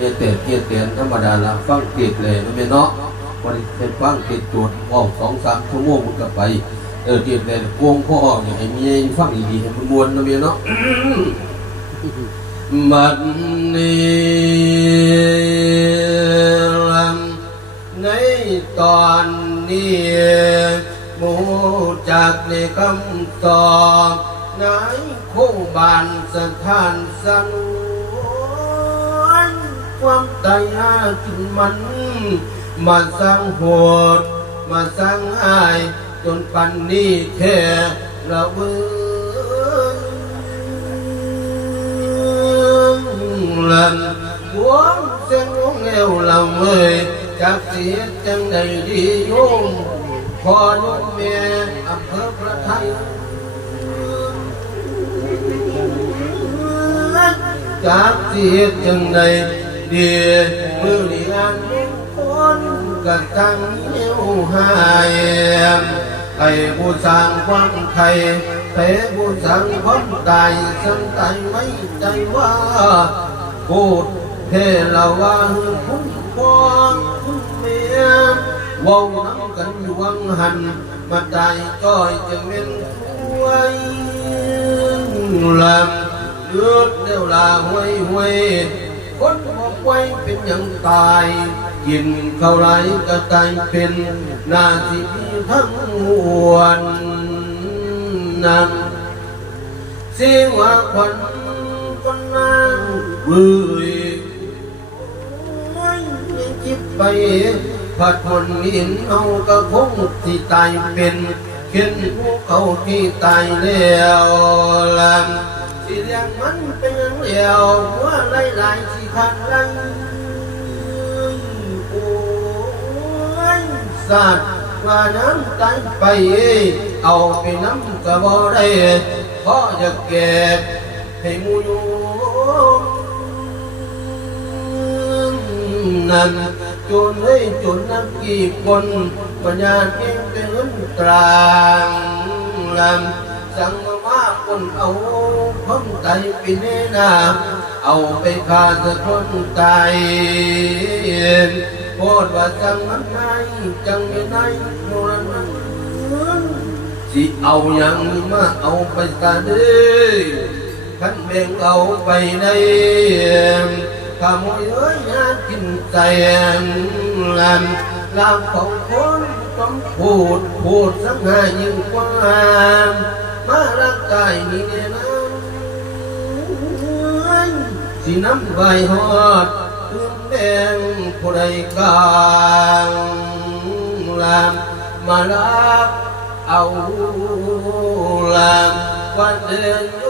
กียรติเกียรติเตียนธรรมดาละฟังเกียรติเลยนะเมีเนาะวันนี้เป็นฟังเกียรติจทย์ออกสองสามชั่วโมงมันก็ไปเออเกียรติเลยโกงพ่อออกอย่างให้เมียฟังดีๆให้มันมวนนะเมียเนาะบัดนี้ลำในตอนนี้มูจากในคำตอบนายคงบานสถานสัง ความตายหากินมัน มาสร้างโหด มาสร้างหาย จนปันนี้แค่ระเบิลันหวงเส้นวงเอวลำเอยจากเสียจังใดดีโยมพอโยมเมียอำเภอพระไทยจากเสียจังใด ดีมือนีงานคนกัตั้งเอวหายไอ้ผู้สร้างความไทยแต่ผู้สร้างความตายสังตาย ไม่ใจว่าพูดเทเราว่าคุณพ่อคุณเมียเว้าน้ำกันอยู่วังหันมาตายจ้อยจะเป็นช่วยลำเลือดเดียวลาห้วยห้วยคนบอกไว้เป็นอย่างตาย กินเข้าไรก็ตายเป็นหน้าที่ทั้งมวลนั้นเสียงว่าควันคนนั้นเบื่อยังคิดไปผัดคนหินเอากระพงที่ตายเป็นเข็นพวกเขาที่ตายแล้วลำสิเรียงมันเป็น อย่างเดียวว่าหลายหลายๆที่ขันไรโอ้ยสัตว์ว่าน้ำตายไป เอาไปน้ำกระบอกได้เอาคนตางลำสั่งมาว่าคนเอาพ้นใจไปเนนาเอาไปฆ่าสะทนตายโคตรว่าจังมันไงจังไม่ไงโนรันนั้นสิเอาอย่างมาเอาไปซะเด้อขันแบ่งเอาไปได้ขโมยเอ้ยหากินใจลำลำของคนต้องพูดพูดสังหายิ่งกว่า มารักกายนี้แนี่ยนสิน้ำใบหอดคืนแดงผู้ใดกลางลามมาลักเอาลามวันเดือน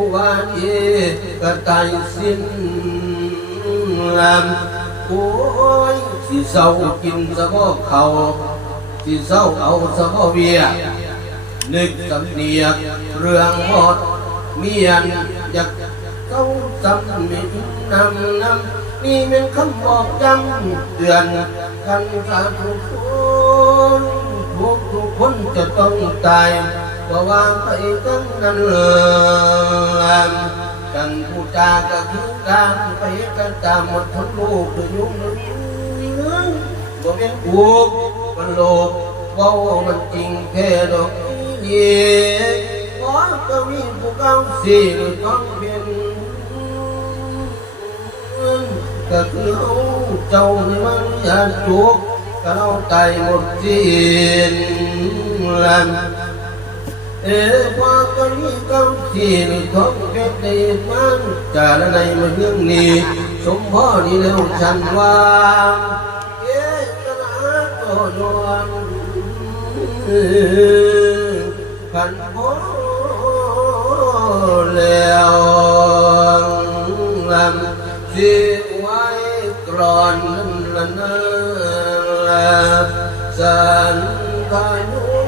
ผู้ว่าดีกระจายสิ้นลำโอ้ยสิเศร้ากินสะบ่เขาสิเศร้าเอาสะบ่เวียนึกสำเนียกเรื่องหมดเมียนอยากเขาจำไม่นำนำนี่เป็นคำบอกย้ำเตือนกันสาธุชนทุกทุกคนจะต้องตาย ว่าว่าไปทั้งนั้นเลยกันผู้จาก็คือการไปกันตามหมดทั้งลูกตัวยุ่งบ่เป็นกูมันโลกเว่ามันจริงแค่ดอกนี้ขอก็มีผู้เก้าสี่ต้องเป็นก็คือเอาเจ้าในมันอยากจุกก็เอาใจหมดสิ้นลัน เอว่าก็มีเก้าที่ท้องเพชรในมันจาละในมาเรื่องนี้สมพ่อนี่แล้วฉันว่าเอ๊ะกระลาตัวรวงขันโมแล้วลำสิไว้กรอนละนาสันทานุ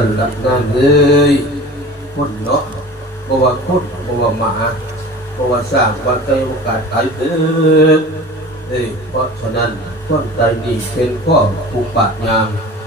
สันละนั่นเลยคนเนาะเพราะว่าคนเพราะว่าหมาเพราะว่าสร้างวันใจโอกาสตายเติบเอ้ยเพราะฉะนั้นคนใจดีเป็นข้อผูกปะยาม